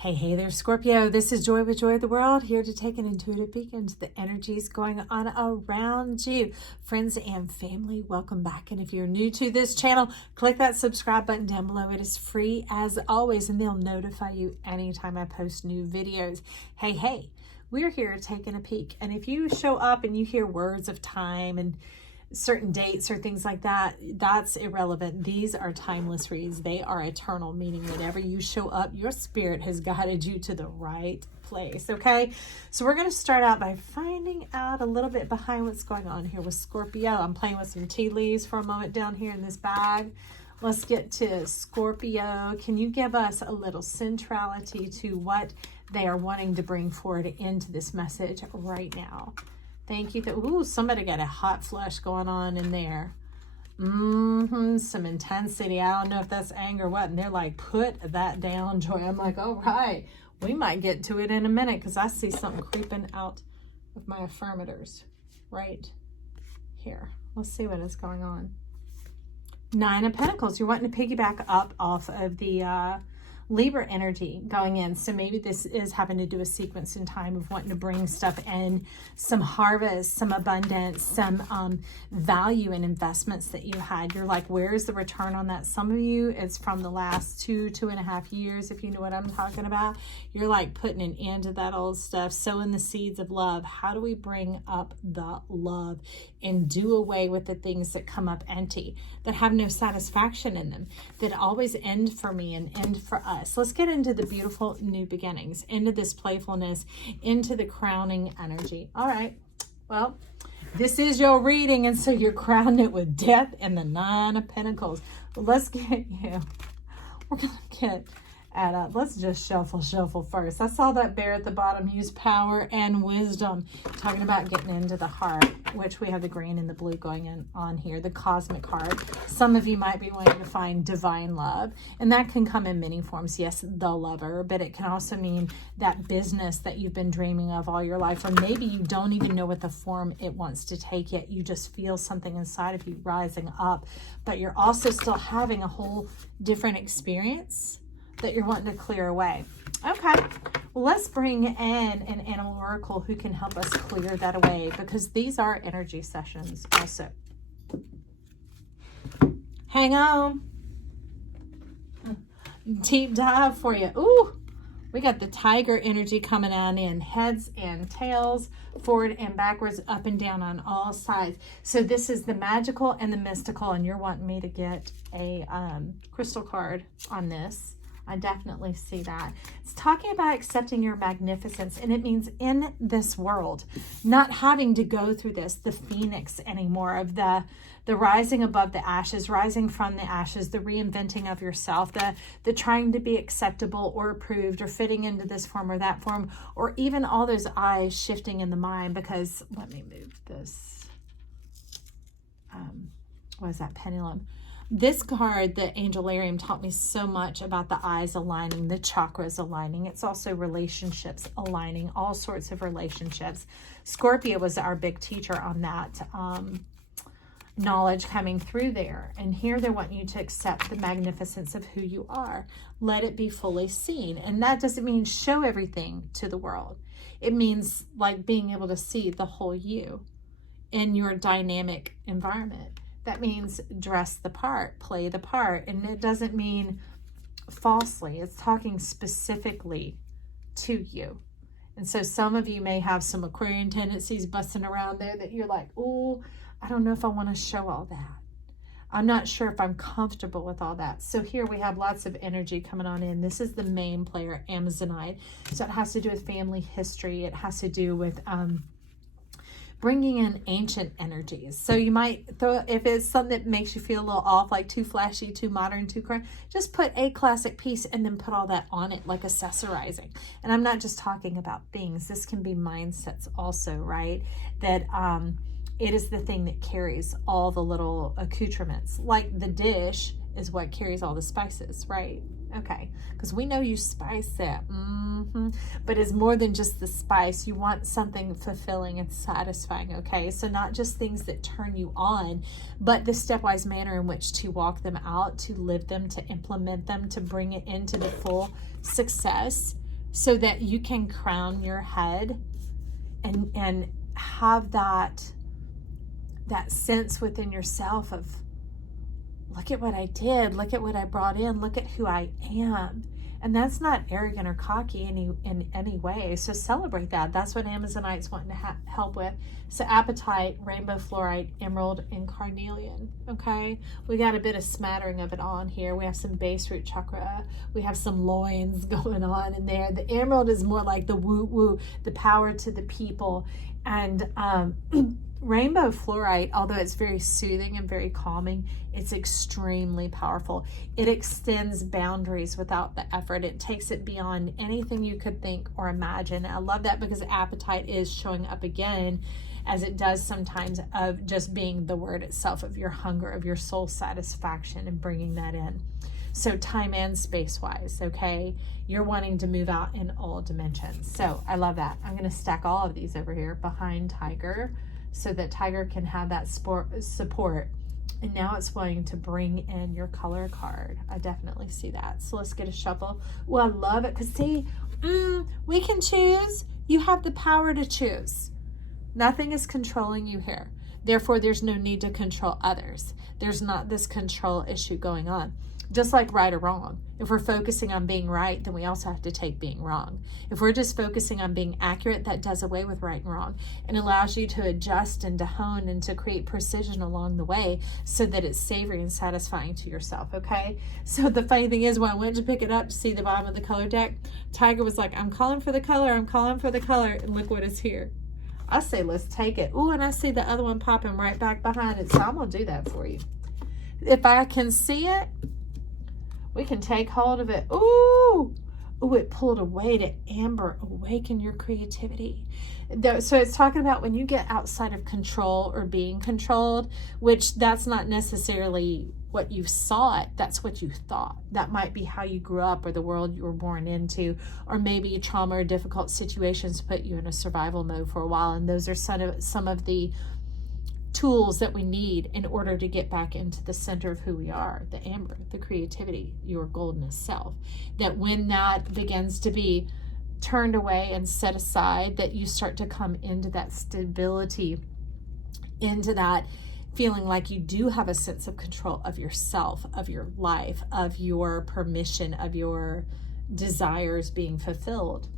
Hey there, Scorpio. This is Joy with Joy of the World, here to take an intuitive peek into the energies going on around you. Friends and family, welcome back. And if you're new to this channel, click that subscribe button down below. It is free as always, and they'll notify you anytime I post new videos. Hey, we're here taking a peek. And if you show up and you hear words of time and certain dates or things like that, that's irrelevant. These are timeless reads. They are eternal, meaning whenever you show up, your spirit has guided you to the right place. Okay, so we're going to start out by finding out a little bit behind what's going on here with Scorpio. I'm playing with some tea leaves for a moment down here in this bag. Let's get to Scorpio. Can you give us a little centrality to what they are wanting to bring forward into this message right now? Thank you. Ooh, somebody got a hot flush going on in there. Some intensity. I don't know if that's anger or what. And they're like, put that down, Joy. I'm like, all right. We might get to it in a minute because I see something creeping out of my affirmators right here. Let's see what is going on. 9 of Pentacles. You're wanting to piggyback up off of the Libra energy going in. So maybe this is having to do a sequence in time of wanting to bring stuff in, some harvest, some abundance, some value and investments that you had. You're like, where's the return on that? Some of you, it's from the last 2.5 years, if you know what I'm talking about. You're like putting an end to that old stuff, sowing the seeds of love. How do we bring up the love and do away with the things that come up empty, that have no satisfaction in them, that always end for me and end for us? Let's get into the beautiful new beginnings, into this playfulness, into the crowning energy. All right. Well, this is your reading, and so you're crowning it with death and the 9 of Pentacles. Let's get you. We're going to get at let's just shuffle first. I saw that bear at the bottom use power and wisdom, talking about getting into the heart, which we have the green and the blue going in on here, the cosmic card. Some of you might be wanting to find divine love, and that can come in many forms. Yes, the lover, but it can also mean that business that you've been dreaming of all your life, or maybe you don't even know what the form it wants to take yet. You just feel something inside of you rising up, but you're also still having a whole different experience that you're wanting to clear away. Okay, well, let's bring in an animal oracle who can help us clear that away, because these are energy sessions also. Hang on. Deep dive for you. Ooh, we got the tiger energy coming on in, heads and tails, forward and backwards, up and down on all sides. So this is the magical and the mystical, and you're wanting me to get a crystal card on this. I definitely see that. It's talking about accepting your magnificence, and it means in this world, not having to go through this, the phoenix anymore, of the rising above the ashes, rising from the ashes, the reinventing of yourself, the trying to be acceptable or approved or fitting into this form or that form, or even all those eyes shifting in the mind. Because let me move this. What is that? Pendulum. This card, the Angelarium, taught me so much about the eyes aligning, the chakras aligning. It's also relationships aligning, all sorts of relationships. Scorpio was our big teacher on that knowledge coming through there. And here they want you to accept the magnificence of who you are. Let it be fully seen. And that doesn't mean show everything to the world. It means like being able to see the whole you in your dynamic environment. That means dress the part, play the part. And it doesn't mean falsely. It's talking specifically to you. And so some of you may have some Aquarian tendencies busting around there that you're like, oh, I don't know if I want to show all that. I'm not sure if I'm comfortable with all that. So here we have lots of energy coming on in. This is the main player, Amazonite. So it has to do with family history. It has to do with bringing in ancient energies. So you might throw, if it's something that makes you feel a little off, like too flashy, too modern, too current, just put a classic piece and then put all that on it, like accessorizing. And I'm not just talking about things. This can be mindsets also, right? That it is the thing that carries all the little accoutrements. Like the dish is what carries all the spices, right? Okay, because we know you spice it, but it's more than just the spice. You want something fulfilling and satisfying, okay? So not just things that turn you on, but the stepwise manner in which to walk them out, to live them, to implement them, to bring it into the full success so that you can crown your head and have that sense within yourself of, look at what I did, look at what I brought in, look at who I am. And that's not arrogant or cocky in any way. So celebrate that. That's what Amazonite's wanting to help with. So apatite, rainbow fluorite, emerald, and carnelian. Okay, we got a bit of smattering of it on here. We have some base root chakra. We have some loins going on in there. The emerald is more like the woo woo, the power to the people. And rainbow fluorite, although it's very soothing and very calming, it's extremely powerful. It extends boundaries without the effort. It takes it beyond anything you could think or imagine. I love that because appetite is showing up again, as it does sometimes, of just being the word itself, of your hunger, of your soul satisfaction, and bringing that in. So time and space wise, okay, you're wanting to move out in all dimensions. So I love that. I'm going to stack all of these over here behind Tiger, so that Tiger can have that support. And now it's wanting to bring in your color card. I definitely see that. So let's get a shuffle. Well, I love it because see, we can choose. You have the power to choose. Nothing is controlling you here. Therefore, there's no need to control others. There's not this control issue going on. Just like right or wrong. If we're focusing on being right, then we also have to take being wrong. If we're just focusing on being accurate, that does away with right and wrong and allows you to adjust and to hone and to create precision along the way so that it's savory and satisfying to yourself, okay? So the funny thing is, when I went to pick it up to see the bottom of the color deck, Tiger was like, I'm calling for the color, I'm calling for the color, and look what is here. I say, let's take it. Ooh, and I see the other one popping right back behind it, so I'm going to do that for you. If I can see it, we can take hold of it. Ooh, it pulled away to amber. Awaken your creativity. So it's talking about when you get outside of control or being controlled, which that's not necessarily what you saw it. That's what you thought. That might be how you grew up or the world you were born into, or maybe trauma or difficult situations put you in a survival mode for a while. And those are some of the tools that we need in order to get back into the center of who we are, the amber, the creativity, your golden self. That when that begins to be turned away and set aside, that you start to come into that stability, into that feeling like you do have a sense of control of yourself, of your life, of your permission, of your desires being fulfilled.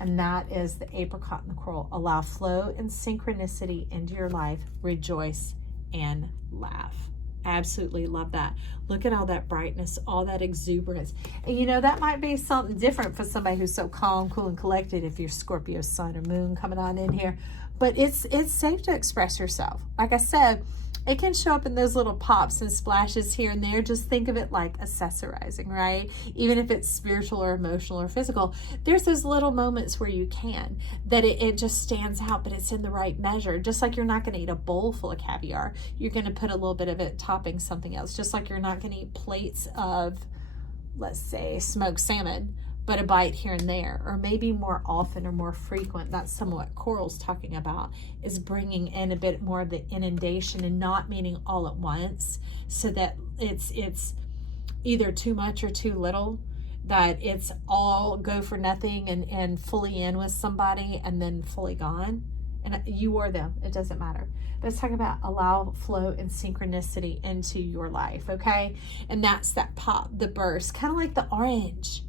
And that is the apricot and the coral. Allow flow and synchronicity into your life. Rejoice and laugh. Absolutely love that. Look at all that brightness, all that exuberance. And you know, that might be something different for somebody who's so calm, cool, and collected if you're Scorpio sun or moon coming on in here. But it's safe to express yourself. Like I said, it can show up in those little pops and splashes here and there. Just think of it like accessorizing, right? Even if it's spiritual or emotional or physical, there's those little moments where you can, that it just stands out, but it's in the right measure. Just like you're not going to eat a bowl full of caviar. You're going to put a little bit of it topping something else. Just like you're not going to eat plates of, let's say, smoked salmon, but a bite here and there, or maybe more often or more frequent. That's some of what Coral's talking about, is bringing in a bit more of the inundation and not meaning all at once, so that it's either too much or too little, that it's all go for nothing and fully in with somebody and then fully gone. And you or them, it doesn't matter. But it's talking about allow flow and synchronicity into your life, okay? And that's that pop, the burst, kind of like the orange.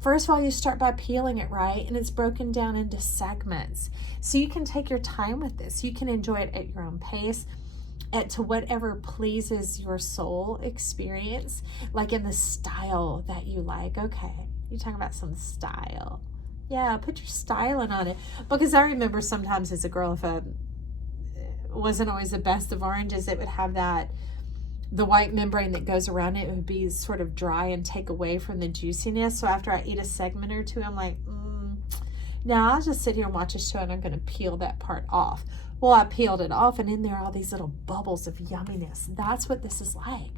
First of all, you start by peeling it, right? And it's broken down into segments. So you can take your time with this. You can enjoy it at your own pace, to whatever pleases your soul experience, like in the style that you like. Okay, you're talking about some style. Yeah, put your styling on it. Because I remember sometimes as a girl, if it wasn't always the best of oranges, it would have the white membrane that goes around it would be sort of dry and take away from the juiciness. So after I eat a segment or two, I'm like, now I'll just sit here and watch a show and I'm going to peel that part off. Well, I peeled it off and in there are all these little bubbles of yumminess. That's what this is like.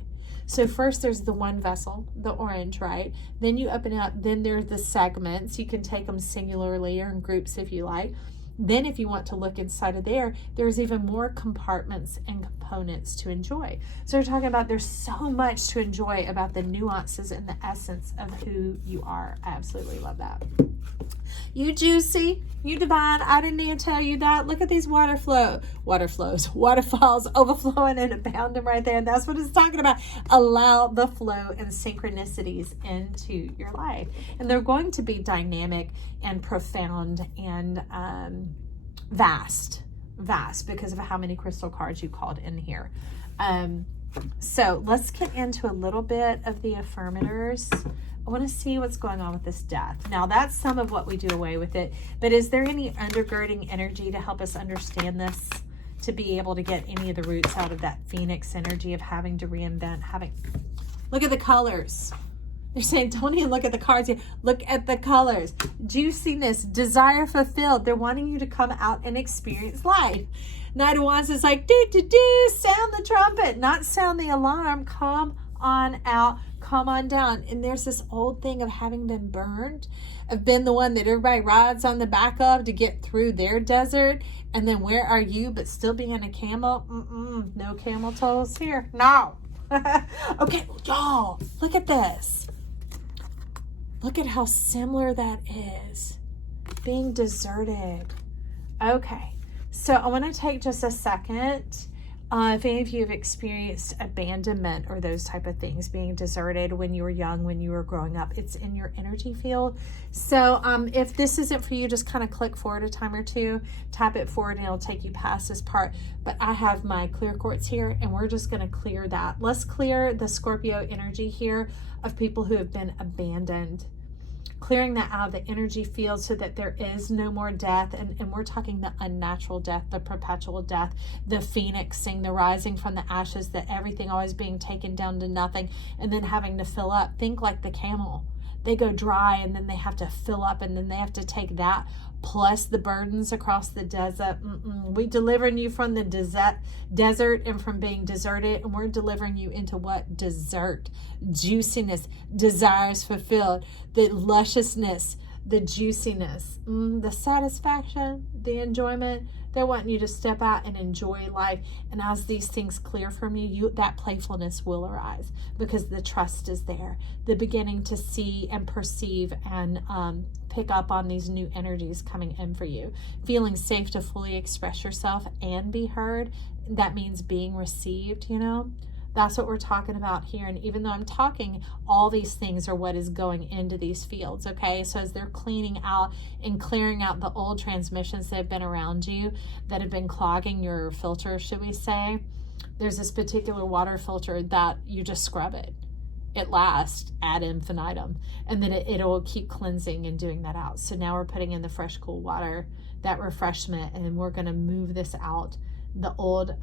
So first there's the one vessel, the orange, right? Then you open it up. Then there's the segments. You can take them singularly or in groups if you like. Then if you want to look inside of there, there's even more compartments and components to enjoy. So we're talking about there's so much to enjoy about the nuances and the essence of who you are. I absolutely love that. You juicy, you divine. I didn't even tell you that. Look at these waterfalls overflowing and abounding right there. And that's what it's talking about. Allow the flow and synchronicities into your life. And they're going to be dynamic and profound and vast because of how many crystal cards you called in here. So let's get into a little bit of the affirmators. I want to see what's going on with this death. Now, that's some of what we do away with it. But is there any undergirding energy to help us understand this, to be able to get any of the roots out of that phoenix energy of having to reinvent, look at the colors. They're saying, don't even look at the cards yet. Look at the colors. Juiciness, desire fulfilled. They're wanting you to come out and experience life. Knight of Wands is like, do, sound the trumpet, not sound the alarm. Come on out, come on down. And there's this old thing of having been burned, of been the one that everybody rides on the back of to get through their desert. And then where are you but still being a camel? No camel toes here. No. Okay, y'all, look at this. Look at how similar that is. Being deserted. Okay, so I want to take just a second. If any of you have experienced abandonment or those type of things, being deserted when you were young, when you were growing up, it's in your energy field. So if this isn't for you, just kind of click forward a time or two, tap it forward, and it'll take you past this part. But I have my clear quartz here, and we're just going to clear that. Let's clear the Scorpio energy here of people who have been abandoned. Clearing that out of the energy field so that there is no more death. And we're talking the unnatural death, the perpetual death, the phoenixing, the rising from the ashes, the everything always being taken down to nothing and then having to fill up. Think like the camel. They go dry and then they have to fill up, and then they have to take that plus the burdens across the desert. We delivering you from the desert and from being deserted, and we're delivering you into what? Dessert, juiciness, desires fulfilled, the lusciousness, the juiciness, the satisfaction, the enjoyment. They're wanting you to step out and enjoy life. And as these things clear from you, that playfulness will arise because the trust is there. The beginning to see and perceive and pick up on these new energies coming in for you. Feeling safe to fully express yourself and be heard. That means being received, you know. That's what we're talking about here. And even though I'm talking, all these things are what is going into these fields, okay? So as they're cleaning out and clearing out the old transmissions that have been around you, that have been clogging your filter, should we say, there's this particular water filter that you just scrub it. It lasts ad infinitum. And then it'll keep cleansing and doing that out. So now we're putting in the fresh, cool water, that refreshment, and we're going to move this out. The old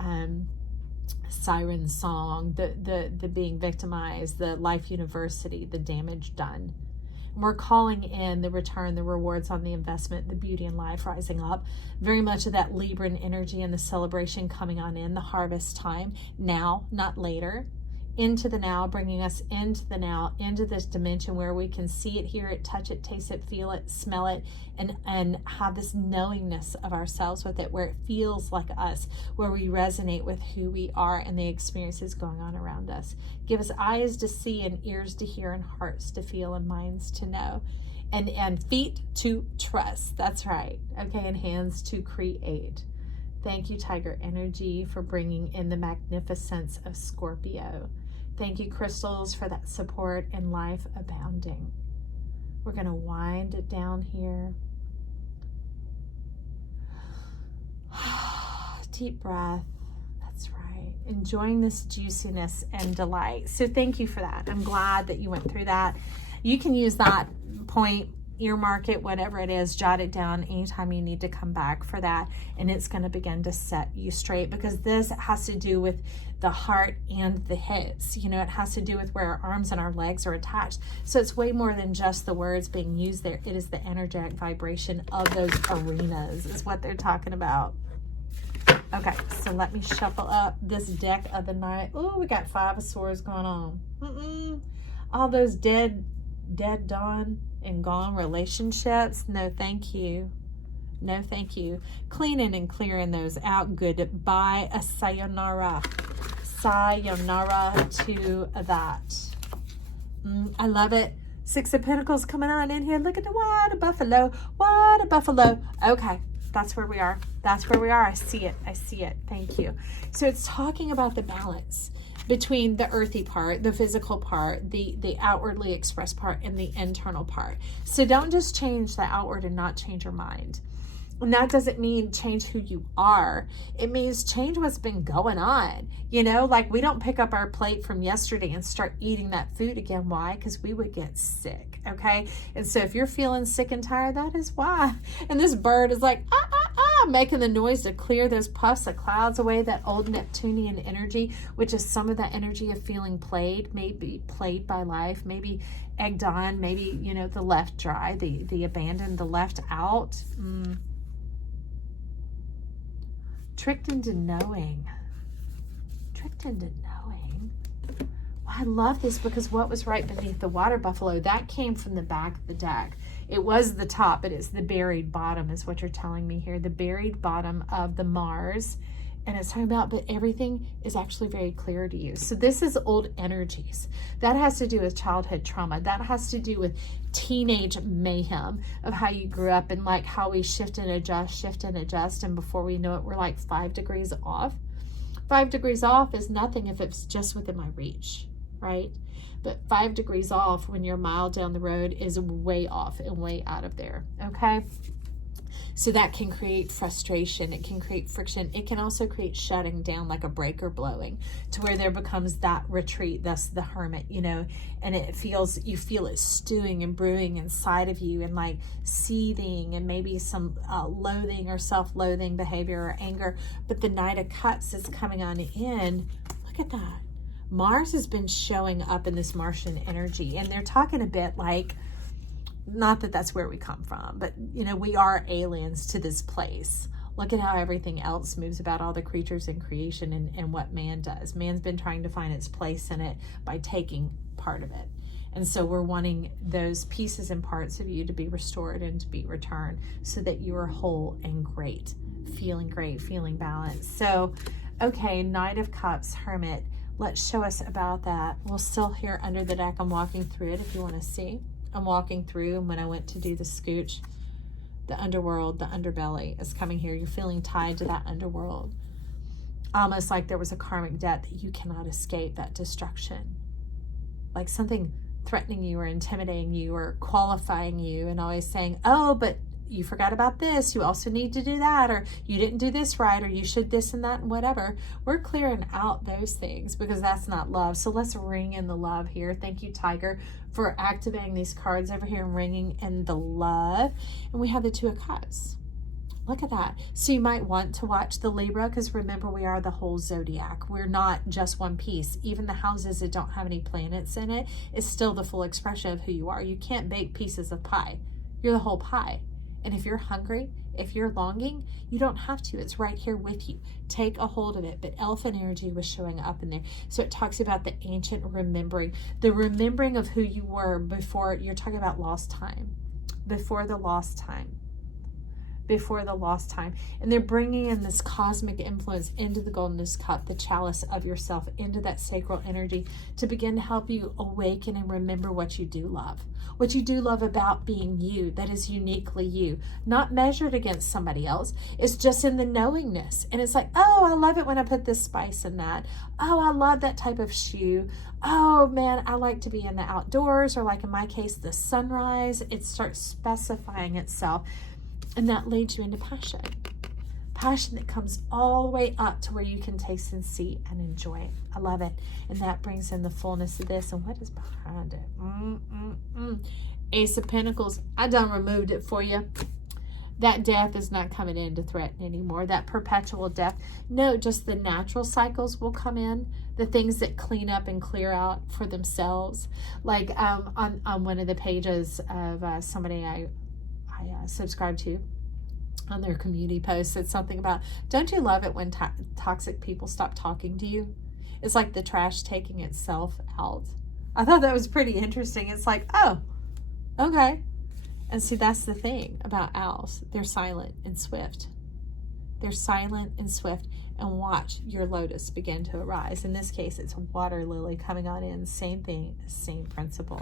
siren song, the being victimized, the life university, the damage done. And we're calling in the return, the rewards on the investment, the beauty in life rising up. Very much of that Libran energy and the celebration coming on in, the harvest time, now, not later. Into the now, bringing us into the now, into this dimension where we can see it, hear it, touch it, taste it, feel it, smell it, and have this knowingness of ourselves with it, where it feels like us, where we resonate with who we are and the experiences going on around us. Give us eyes to see and ears to hear and hearts to feel and minds to know. And feet to trust. That's right. Okay, and hands to create. Thank you, Tiger Energy, for bringing in the magnificence of Scorpio. Thank you, crystals, for that support and life abounding. We're going to wind it down here. Deep breath. That's right. Enjoying this juiciness and delight. So thank you for that. I'm glad that you went through that. You can use that point, earmark it, whatever it is, jot it down anytime you need to come back for that. And it's going to begin to set you straight, because this has to do with the heart and the hips. You know, it has to do with where our arms and our legs are attached. So it's way more than just the words being used there. It is the energetic vibration of those arenas is what they're talking about. Okay, so let me shuffle up this deck of the night. Oh, we got 5 of Swords going on. All those dead, done, and gone relationships. No, thank you. No, thank you. Cleaning and clearing those out. Goodbye. A sayonara. Sayonara to that. I love it. Six of Pentacles coming on in here. Look at the water buffalo. Water buffalo. Okay. That's where we are. That's where we are. I see it. I see it. Thank you. So it's talking about the balance between the earthy part, the physical part, the outwardly expressed part, and the internal part. So don't just change the outward and not change your mind. And that doesn't mean change who you are. It means change what's been going on. You know, like we don't pick up our plate from yesterday and start eating that food again. Why? Because we would get sick. Okay. And so if you're feeling sick and tired, that is why. And this bird is like, making the noise to clear those puffs of clouds away, that old Neptunian energy, which is some of that energy of feeling played, maybe played by life, maybe egged on, maybe, you know, the left dry, the abandoned, the left out. Tricked into knowing. Tricked into knowing. Well, I love this because what was right beneath the water buffalo, that came from the back of the deck. It was the top, but it's the buried bottom is what you're telling me here. The buried bottom of the Mars. And it's talking about, but everything is actually very clear to you. So this is old energies. That has to do with childhood trauma. That has to do with teenage mayhem of how you grew up and like how we shift and adjust. And before we know it, we're like 5 degrees off. 5 degrees off is nothing if it's just within my reach, right? But 5 degrees off when you're a mile down the road is way off and way out of there, okay? So that can create frustration. It can create friction. It can also create shutting down, like a breaker blowing, to where there becomes that retreat, thus the hermit, you know, and it feels, you feel it stewing and brewing inside of you and like seething and maybe some loathing or self-loathing behavior or anger. But the Knight of Cups is coming on in. Look at that. Mars has been showing up in this Martian energy, and they're talking a bit like, not that that's where we come from, but you know, we are aliens to this place. Look at how everything else moves about, all the creatures in creation and what man does. Man's been trying to find its place in it by taking part of it. And so we're wanting those pieces and parts of you to be restored and to be returned so that you are whole and great, feeling balanced. So, okay, Knight of Cups, Hermit. Let's show us about that. We'll still here under the deck. I'm walking through it if you want to see. I'm walking through, and when I went to do the scooch, the underworld, the underbelly is coming here. You're feeling tied to that underworld. Almost like there was a karmic debt that you cannot escape, that destruction. Like something threatening you or intimidating you or qualifying you and always saying, oh, but you forgot about this. You also need to do that, or you didn't do this right, or you should this and that and whatever. We're clearing out those things because that's not love. So let's ring in the love here. Thank you, Tiger, for activating these cards over here and ringing in the love. And we have the Two of Cups. Look at that. So you might want to watch the Libra, because remember, we are the whole zodiac. We're not just one piece. Even the houses that don't have any planets in it is still the full expression of who you are. You can't bake pieces of pie. You're the whole pie. And if you're hungry, if you're longing, you don't have to. It's right here with you. Take a hold of it. But elephant energy was showing up in there. So it talks about the ancient remembering, the remembering of who you were before. You're talking about lost time, before the lost time. Before the lost time. And they're bringing in this cosmic influence into the goldenest cup, the chalice of yourself, into that sacral energy to begin to help you awaken and remember what you do love. What you do love about being you, that is uniquely you, not measured against somebody else. It's just in the knowingness. And it's like, oh, I love it when I put this spice in that. Oh, I love that type of shoe. Oh man, I like to be in the outdoors, or like in my case, the sunrise. It starts specifying itself. And that leads you into passion. Passion that comes all the way up to where you can taste and see and enjoy it. I love it. And that brings in the fullness of this. And what is behind it? Ace of Pentacles. I done removed it for you. That death is not coming in to threaten anymore. That perpetual death. No, just the natural cycles will come in. The things that clean up and clear out for themselves. Like on one of the pages of somebody I subscribe to on their community post, said something about, don't you love it when toxic people stop talking to you? It's like the trash taking itself out. I thought that was pretty interesting. It's like, oh, okay. And see, that's the thing about owls. They're silent and swift. They're silent and swift. And watch your lotus begin to arise. In this case, it's a water lily coming on in. Same thing, same principle.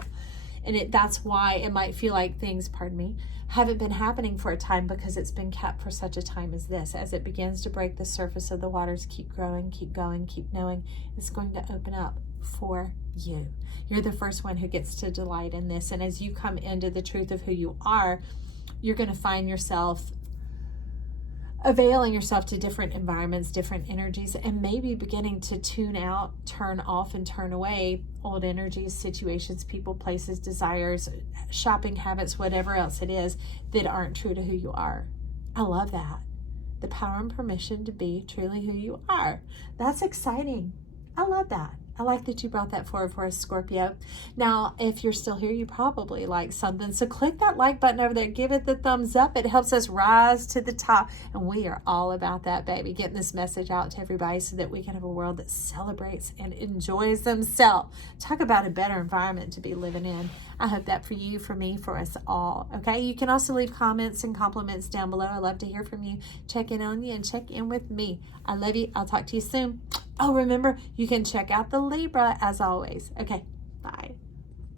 And that's why it might feel like things, pardon me, haven't been happening for a time, because it's been kept for such a time as this. As it begins to break the surface of the waters, keep growing, keep going, keep knowing, it's going to open up for you. You're the first one who gets to delight in this. And as you come into the truth of who you are, you're going to find yourself availing yourself to different environments, different energies, and maybe beginning to tune out, turn off, and turn away old energies, situations, people, places, desires, shopping habits, whatever else it is that aren't true to who you are. I love that. The power and permission to be truly who you are. That's exciting. I love that. I like that you brought that forward for us, Scorpio. Now, if you're still here, you probably like something. So click that like button over there. Give it the thumbs up. It helps us rise to the top. And we are all about that, baby. Getting this message out to everybody so that we can have a world that celebrates and enjoys themselves. Talk about a better environment to be living in. I hope that for you, for me, for us all. Okay? You can also leave comments and compliments down below. I love to hear from you. Check in on you and check in with me. I love you. I'll talk to you soon. Oh, remember, you can check out the Libra as always. Okay, bye.